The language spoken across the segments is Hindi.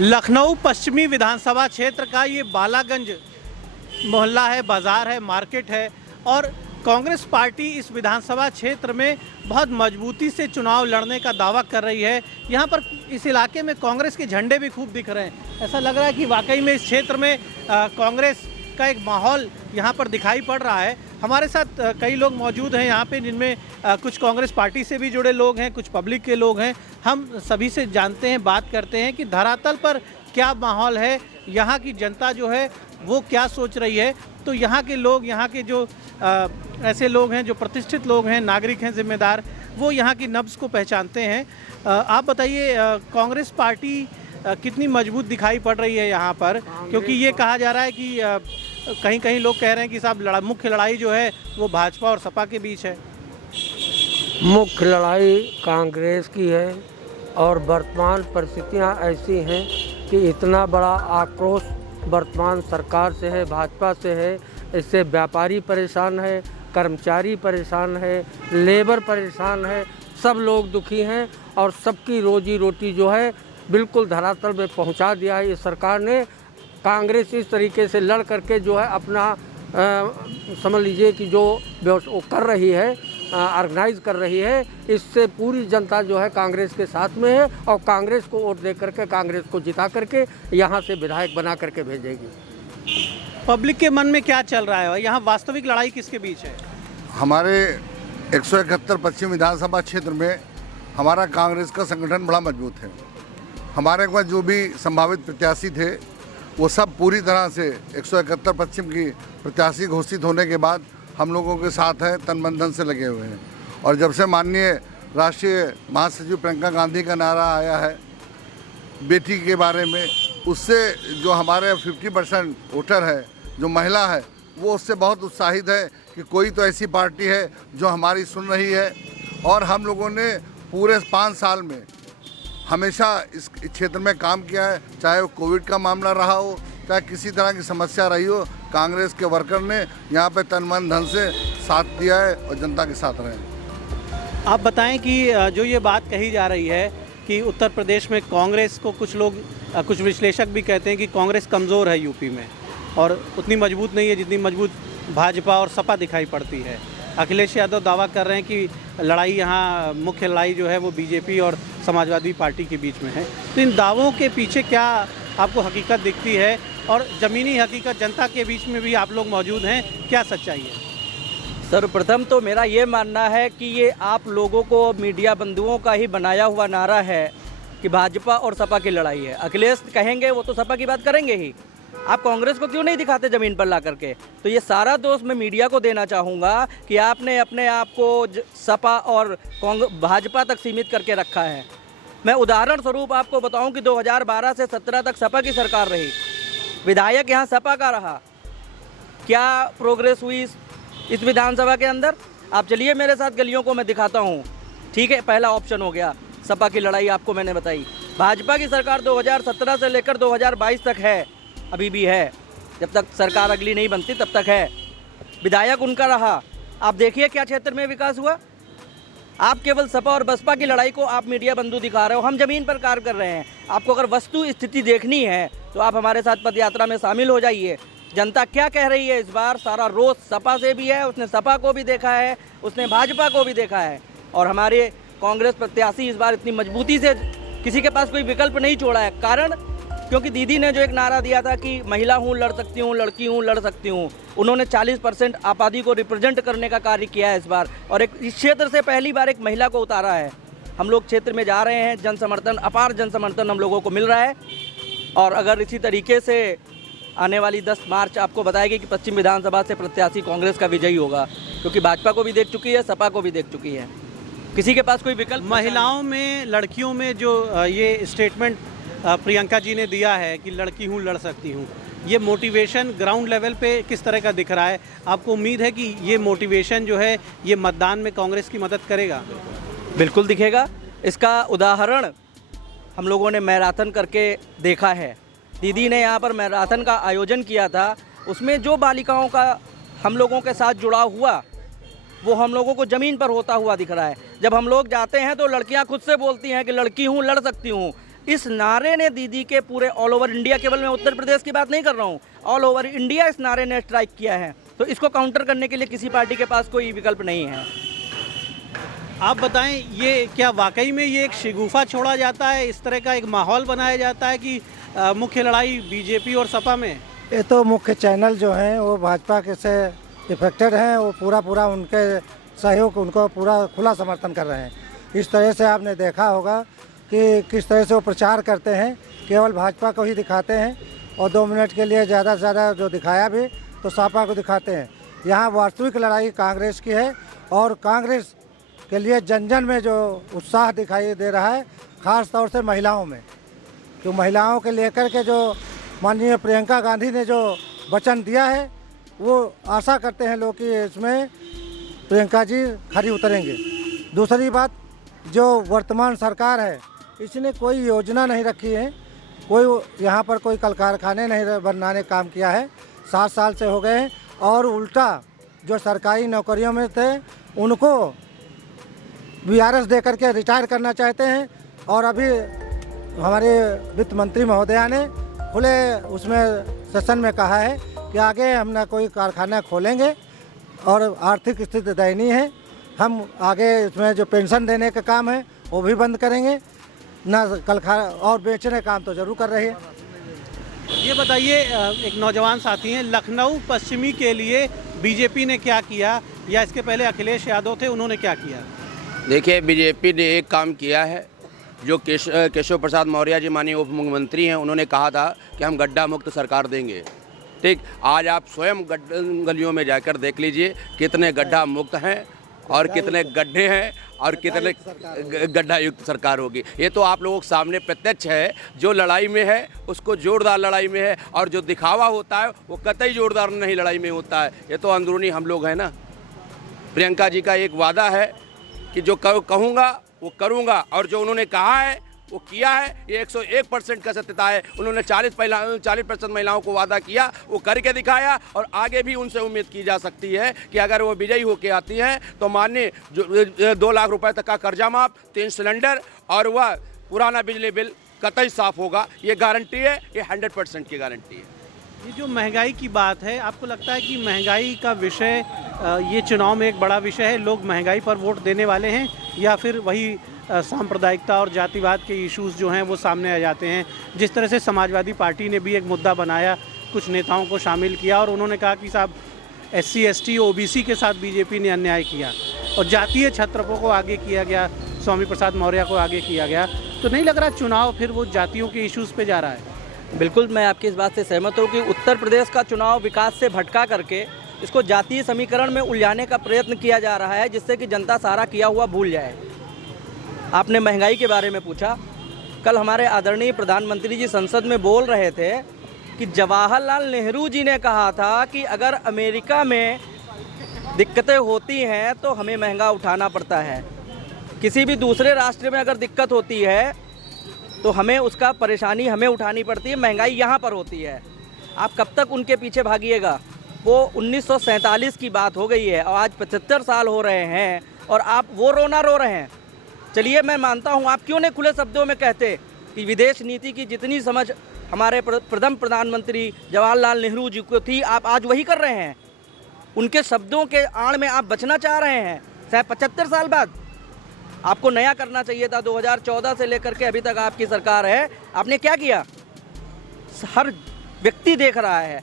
लखनऊ पश्चिमी विधानसभा क्षेत्र का ये बालागंज मोहल्ला है, बाज़ार है, मार्केट है और कांग्रेस पार्टी इस विधानसभा क्षेत्र में बहुत मजबूती से चुनाव लड़ने का दावा कर रही है। यहाँ पर इस इलाके में कांग्रेस के झंडे भी खूब दिख रहे हैं। ऐसा लग रहा है कि वाकई में इस क्षेत्र में कांग्रेस का एक माहौल यहाँ पर दिखाई पड़ रहा है। हमारे साथ कई लोग मौजूद हैं यहाँ पे, जिनमें कुछ कांग्रेस पार्टी से भी जुड़े लोग हैं, कुछ पब्लिक के लोग हैं। हम सभी से जानते हैं, बात करते हैं कि धरातल पर क्या माहौल है, यहाँ की जनता जो है वो क्या सोच रही है। तो यहाँ के लोग, यहाँ के जो ऐसे लोग हैं जो प्रतिष्ठित लोग हैं, नागरिक हैं, जिम्मेदार, वो यहाँ की नब्ज़ को पहचानते हैं। आप बताइए, कांग्रेस पार्टी कितनी मजबूत दिखाई पड़ रही है यहाँ पर, क्योंकि ये कहा जा रहा है कि कहीं कहीं लोग कह रहे हैं कि साहब मुख्य लड़ाई जो है वो भाजपा और सपा के बीच है। मुख्य लड़ाई कांग्रेस की है और वर्तमान परिस्थितियां ऐसी हैं कि इतना बड़ा आक्रोश वर्तमान सरकार से है, भाजपा से है। इससे व्यापारी परेशान है, कर्मचारी परेशान है, लेबर परेशान है, सब लोग दुखी हैं और सबकी रोजी रोटी जो है बिल्कुल धरातल में पहुंचा दिया है। इस सरकार ने कांग्रेस इस तरीके से लड़ करके जो है अपना समझ लीजिए कि जो वो कर रही है, ऑर्गेनाइज कर रही है, इससे पूरी जनता जो है कांग्रेस के साथ में है और कांग्रेस को वोट दे करके, कांग्रेस को जिता करके यहाँ से विधायक बना करके भेजेगी। पब्लिक के मन में क्या चल रहा है, यहाँ वास्तविक लड़ाई किसके बीच है? हमारे 171 पश्चिम विधानसभा क्षेत्र में हमारा कांग्रेस का संगठन बड़ा मजबूत है। हमारे पास जो भी संभावित प्रत्याशी थे वो सब पूरी तरह से 171 पश्चिम की प्रत्याशी घोषित होने के बाद हम लोगों के साथ हैं, तन मन धन से लगे हुए हैं। और जब से माननीय राष्ट्रीय महासचिव प्रियंका गांधी का नारा आया है बेटी के बारे में, उससे जो हमारे 50% वोटर है, जो महिला है, वो उससे बहुत उत्साहित है कि कोई तो ऐसी पार्टी है जो हमारी सुन रही है। और हम लोगों ने पूरे 5 साल में हमेशा इस क्षेत्र में काम किया है, चाहे वो कोविड का मामला रहा हो, चाहे किसी तरह की समस्या रही हो, कांग्रेस के वर्कर ने यहाँ पे तन मन धन से साथ दिया है और जनता के साथ रहे। आप बताएं कि जो ये बात कही जा रही है कि उत्तर प्रदेश में कांग्रेस को कुछ लोग, कुछ विश्लेषक भी कहते हैं कि कांग्रेस कमज़ोर है यूपी में और उतनी मजबूत नहीं है जितनी मजबूत भाजपा और सपा दिखाई पड़ती है। अखिलेश यादव दावा कर रहे हैं कि लड़ाई यहाँ, मुख्य लड़ाई जो है वो बीजेपी और समाजवादी पार्टी के बीच में है। तो इन दावों के पीछे क्या आपको हकीकत दिखती है और ज़मीनी हकीकत जनता के बीच में भी आप लोग मौजूद हैं, क्या सच्चाई है? सर्वप्रथम तो मेरा ये मानना है कि ये आप लोगों को, मीडिया बंधुओं का ही बनाया हुआ नारा है कि भाजपा और सपा की लड़ाई है। अखिलेश कहेंगे वो तो सपा की बात करेंगे ही, आप कांग्रेस को क्यों नहीं दिखाते ज़मीन पर ला करके? तो ये सारा दोष मैं मीडिया को देना चाहूँगा कि आपने अपने आप को सपा और भाजपा तक सीमित करके रखा है। मैं उदाहरण स्वरूप आपको बताऊं कि 2012 से 17 तक सपा की सरकार रही, विधायक यहाँ सपा का रहा। क्या प्रोग्रेस हुई इस विधानसभा के अंदर? आप चलिए मेरे साथ, गलियों को मैं दिखाता हूँ। ठीक है, पहला ऑप्शन हो गया, सपा की लड़ाई आपको मैंने बताई। भाजपा की सरकार 2017 से लेकर 2022 तक है, अभी भी है, जब तक सरकार अगली नहीं बनती तब तक है। विधायक उनका रहा। आप देखिए क्या क्षेत्र में विकास हुआ। आप केवल सपा और बसपा की लड़ाई को आप मीडिया बंधु दिखा रहे हो, हम ज़मीन पर कार्य कर रहे हैं। आपको अगर वस्तु स्थिति देखनी है तो आप हमारे साथ पदयात्रा में शामिल हो जाइए। जनता क्या कह रही है इस बार, सारा रोष सपा से भी है, उसने सपा को भी देखा है, उसने भाजपा को भी देखा है। और हमारे कांग्रेस प्रत्याशी इस बार इतनी मजबूती से, किसी के पास कोई विकल्प नहीं छोड़ा है। कारण क्योंकि दीदी ने जो एक नारा दिया था कि महिला हूँ लड़ सकती हूँ, लड़की हूँ लड़ सकती हूँ, उन्होंने 40% आबादी को रिप्रेजेंट करने का कार्य किया है इस बार। और एक इस क्षेत्र से पहली बार एक महिला को उतारा है। हम लोग क्षेत्र में जा रहे हैं, जन समर्थन, अपार जन समर्थन हम लोगों को मिल रहा है। और अगर इसी तरीके से आने वाली 10 मार्च आपको बताएगी कि पश्चिम विधानसभा से प्रत्याशी कांग्रेस का विजयी होगा, क्योंकि भाजपा को भी देख चुकी है, सपा को भी देख चुकी है, किसी के पास कोई विकल्प। महिलाओं में, लड़कियों में जो ये स्टेटमेंट प्रियंका जी ने दिया है कि लड़की हूँ लड़ सकती हूँ, ये मोटिवेशन ग्राउंड लेवल पे किस तरह का दिख रहा है? आपको उम्मीद है कि ये मोटिवेशन जो है ये मतदान में कांग्रेस की मदद करेगा? बिल्कुल दिखेगा। इसका उदाहरण हम लोगों ने मैराथन करके देखा है। दीदी ने यहाँ पर मैराथन का आयोजन किया था, उसमें जो बालिकाओं का हम लोगों के साथ जुड़ाव हुआ वो हम लोगों को ज़मीन पर होता हुआ दिख रहा है। जब हम लोग जाते हैं तो लड़कियाँ खुद से बोलती हैं कि लड़की हूँ लड़ सकती हूँ। इस नारे ने दीदी के पूरे ऑल ओवर इंडिया, केवल मैं उत्तर प्रदेश की बात नहीं कर रहा हूँ, ऑल ओवर इंडिया इस नारे ने स्ट्राइक किया है। तो इसको काउंटर करने के लिए किसी पार्टी के पास कोई विकल्प नहीं है। आप बताएं, ये क्या वाकई में ये एक शिगुफा छोड़ा जाता है, इस तरह का एक माहौल बनाया जाता है कि मुख्य लड़ाई बीजेपी और सपा में? ये तो मुख्य चैनल जो हैं वो भाजपा के से इफेक्टेड हैं, वो पूरा उनके सहयोग, उनको पूरा खुला समर्थन कर रहे हैं। इस तरह से आपने देखा होगा कि किस तरह से वो प्रचार करते हैं, केवल भाजपा को ही दिखाते हैं और 2 मिनट के लिए ज़्यादा से ज़्यादा जो दिखाया भी तो सपा को दिखाते हैं। यहाँ वास्तविक लड़ाई कांग्रेस की है और कांग्रेस के लिए जन जन में जो उत्साह दिखाई दे रहा है, ख़ास तौर से महिलाओं में, जो महिलाओं के लेकर के जो माननीय प्रियंका गांधी ने जो वचन दिया है, वो आशा करते हैं लोग कि इसमें प्रियंका जी खरी उतरेंगे। दूसरी बात, जो वर्तमान सरकार है इसने कोई योजना नहीं रखी है, कोई यहाँ पर कोई कल कारखाने नहीं बनाने काम किया है, 7 साल से हो गए हैं, और उल्टा जो सरकारी नौकरियों में थे उनको VRS दे करके रिटायर करना चाहते हैं। और अभी हमारे वित्त मंत्री महोदया ने खुले उसमें सेशन में कहा है कि आगे हम ना कोई कारखाना खोलेंगे और आर्थिक स्थिति दयनीय है, हम आगे इसमें जो पेंशन देने का काम है वो भी बंद करेंगे, ना और बेचने काम तो ज़रूर कर रही है। ये बताइए, एक नौजवान साथी हैं, लखनऊ पश्चिमी के लिए बीजेपी ने क्या किया, या इसके पहले अखिलेश यादव थे, उन्होंने क्या किया? देखिए, बीजेपी ने एक काम किया है, जो केशव प्रसाद मौर्य जी माननीय उप मुख्यमंत्री हैं, उन्होंने कहा था कि हम गड्ढा मुक्त सरकार देंगे। ठीक, आज आप स्वयं गलियों में जाकर देख लीजिए कितने गड्ढा मुक्त हैं और कितने गड्ढे हैं और कितने गड्ढा युक्त सरकार होगी। ये तो आप लोगों के सामने प्रत्यक्ष है। जो लड़ाई में है उसको जोरदार लड़ाई में है, और जो दिखावा होता है वो कतई जोरदार नहीं लड़ाई में होता है। ये तो अंदरूनी हम लोग हैं ना। प्रियंका जी का एक वादा है कि जो कहूँगा वो करूँगा, और जो उन्होंने कहा है वो किया है। ये 101% का सत्यता है। उन्होंने 40% महिलाओं को वादा किया, वो करके दिखाया, और आगे भी उनसे उम्मीद की जा सकती है कि अगर वो विजयी होकर आती हैं तो मानिए जो 2 लाख रुपए तक का कर्जा माफ, 3 सिलेंडर और वह पुराना बिजली बिल कतई साफ होगा। ये गारंटी है, ये 100% की गारंटी है। ये जो महंगाई की बात है, आपको लगता है कि महंगाई का विषय ये चुनाव में एक बड़ा विषय है, लोग महंगाई पर वोट देने वाले हैं, या फिर वही सांप्रदायिकता और जातिवाद के इश्यूज जो हैं वो सामने आ जाते हैं? जिस तरह से समाजवादी पार्टी ने भी एक मुद्दा बनाया, कुछ नेताओं को शामिल किया और उन्होंने कहा कि साहब SC ST OBC के साथ बीजेपी ने अन्याय किया और जातीय छत्रपों को आगे किया गया, स्वामी प्रसाद मौर्य को आगे किया गया। तो नहीं लग रहा चुनाव फिर वो जातियों के इश्यूज़ पे जा रहा है? बिल्कुल, मैं आपकी इस बात से सहमत हूँ कि उत्तर प्रदेश का चुनाव विकास से भटका करके इसको जातीय समीकरण में उलझाने का प्रयत्न किया जा रहा है, जिससे कि जनता सारा किया हुआ भूल जाए। आपने महंगाई के बारे में पूछा। कल हमारे आदरणीय प्रधानमंत्री जी संसद में बोल रहे थे कि जवाहरलाल नेहरू जी ने कहा था कि अगर अमेरिका में दिक्कतें होती हैं तो हमें महंगा उठाना पड़ता है, किसी भी दूसरे राष्ट्र में अगर दिक्कत होती है तो हमें उसका परेशानी हमें उठानी पड़ती है, महंगाई यहाँ पर होती है। आप कब तक उनके पीछे भागिएगा? वो 1947 की बात हो गई है और आज 75 साल हो रहे हैं और आप वो रोना रो रहे हैं। चलिए, मैं मानता हूँ, आप क्यों नहीं खुले शब्दों में कहते कि विदेश नीति की जितनी समझ हमारे प्रथम प्रधानमंत्री जवाहरलाल नेहरू जी को थी, आप आज वही कर रहे हैं। उनके शब्दों के आड़ में आप बचना चाह रहे हैं। शायद 75 साल बाद आपको नया करना चाहिए था। 2014 से लेकर के अभी तक आपकी सरकार है, आपने क्या किया? हर व्यक्ति देख रहा है।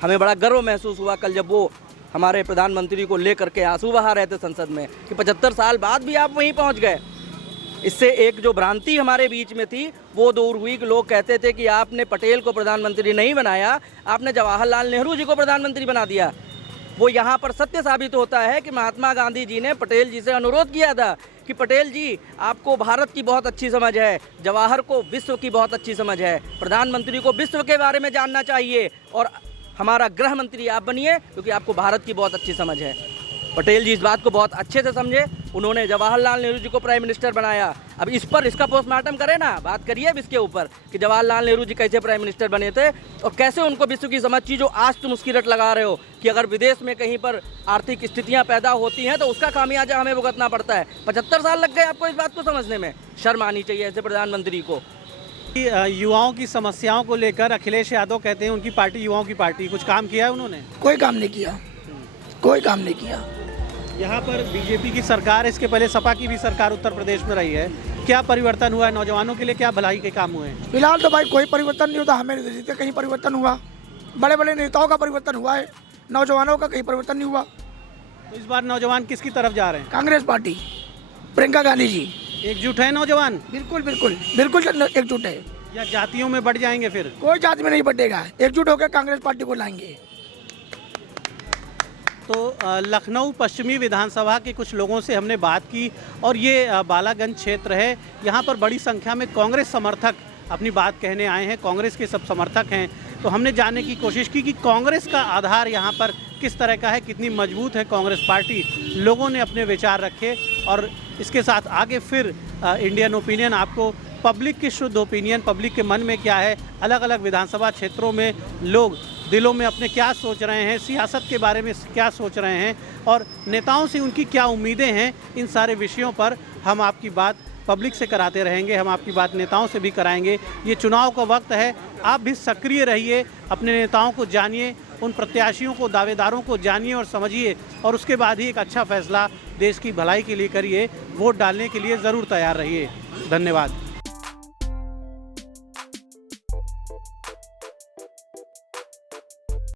हमें बड़ा गर्व महसूस हुआ कल जब वो हमारे प्रधानमंत्री को लेकर के आंसू बहा रहे थे संसद में कि 75 साल बाद भी आप वहीं पहुंच गए। इससे एक जो भ्रांति हमारे बीच में थी वो दूर हुई कि लोग कहते थे कि आपने पटेल को प्रधानमंत्री नहीं बनाया, आपने जवाहरलाल नेहरू जी को प्रधानमंत्री बना दिया। वो यहाँ पर सत्य साबित होता है कि महात्मा गांधी जी ने पटेल जी से अनुरोध किया था कि पटेल जी, आपको भारत की बहुत अच्छी समझ है, जवाहर को विश्व की बहुत अच्छी समझ है, प्रधानमंत्री को विश्व के बारे में जानना चाहिए और हमारा गृह मंत्री आप बनिए क्योंकि आपको भारत की बहुत अच्छी समझ है। पटेल जी इस बात को बहुत अच्छे से समझे, उन्होंने जवाहरलाल नेहरू जी को प्राइम मिनिस्टर बनाया। अब इस पर इसका पोस्टमार्टम करें ना, बात करिए अब इसके ऊपर कि जवाहरलाल नेहरू जी कैसे प्राइम मिनिस्टर बने थे और कैसे उनको विश्व की समझ थी, जो आज तुम उसकी रट लगा रहे हो कि अगर विदेश में कहीं पर आर्थिक स्थितियां पैदा होती हैं तो उसका खामियाजा हमें भुगतना पड़ता है। 75 साल लग गए आपको इस बात को समझने में। शर्म आनी चाहिए ऐसे प्रधानमंत्री को। युवाओं की समस्याओं को लेकर अखिलेश यादव कहते हैं उनकी पार्टी युवाओं की पार्टी, कुछ काम किया है उन्होंने? कोई काम नहीं किया, कोई काम नहीं किया। यहाँ पर बीजेपी की सरकार, इसके पहले सपा की भी सरकार उत्तर प्रदेश में रही है, क्या परिवर्तन हुआ है? नौजवानों के लिए क्या भलाई के काम हुए हैं? फिलहाल तो भाई कोई परिवर्तन नहीं होता, हमें नहीं देते कहीं परिवर्तन हुआ। बड़े बड़े नेताओं का परिवर्तन हुआ है, नौजवानों का कहीं परिवर्तन नहीं हुआ। तो इस बार नौजवान किसकी तरफ जा रहे हैं? कांग्रेस पार्टी, प्रियंका गांधी जी। एकजुट है नौजवान? बिल्कुल बिल्कुल बिल्कुल एकजुट है। या जातियों में बढ़ जाएंगे फिर? कोई जाति में नहीं बढ़ेगा, एकजुट होकर कांग्रेस पार्टी को लाएंगे। तो लखनऊ पश्चिमी विधानसभा के कुछ लोगों से हमने बात की और ये बालागंज क्षेत्र है, यहाँ पर बड़ी संख्या में कांग्रेस समर्थक अपनी बात कहने आए हैं, कांग्रेस के सब समर्थक हैं। तो हमने जानने की कोशिश की कि कांग्रेस का आधार यहाँ पर किस तरह का है, कितनी मजबूत है कांग्रेस पार्टी। लोगों ने अपने विचार रखे और इसके साथ आगे फिर इंडियन ओपिनियन, आपको पब्लिक की शुद्ध ओपिनियन, पब्लिक के मन में क्या है, अलग अलग विधानसभा क्षेत्रों में लोग दिलों में अपने क्या सोच रहे हैं, सियासत के बारे में क्या सोच रहे हैं और नेताओं से उनकी क्या उम्मीदें हैं, इन सारे विषयों पर हम आपकी बात पब्लिक से कराते रहेंगे, हम आपकी बात नेताओं से भी कराएंगे। ये चुनाव का वक्त है, आप भी सक्रिय रहिए, अपने नेताओं को जानिए, उन प्रत्याशियों को, दावेदारों को जानिए और समझिए और उसके बाद ही एक अच्छा फैसला देश की भलाई के लिए करिए। वोट डालने के लिए ज़रूर तैयार रहिए। धन्यवाद।